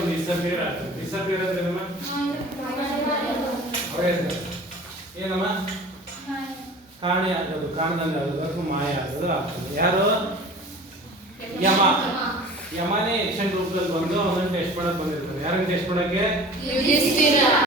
ಅವ್ನು ಡಿಸಪಿಯರ್ ಆಗ್ತದೆ. ಡಿಸಪಿಯರ್ ಅಂದ್ರೆ ಏನಮ್ಮ? ಏನಮ್ಮ? ಕಾಣೆ ಆಗೋದು, ಕಾಣದಂಗೆ ಆಗೋದು ಅಥವಾ ಮಾಯ ಆಗೋದು ಆಗ್ತದೆ. ಯಾರು? ಯಮ. ಯಮನೇ ಯಕ್ಷನ್ ರೂಪದಲ್ಲಿ ಬಂದು ಅವನನ್ನು ಟೆಸ್ಟ್ ಮಾಡಕ್ ಬಂದಿರ್ತಾನೆ. ಯಾರನ್ನು ಟೆಸ್ಟ್ ಮಾಡಕ್ಕೆ?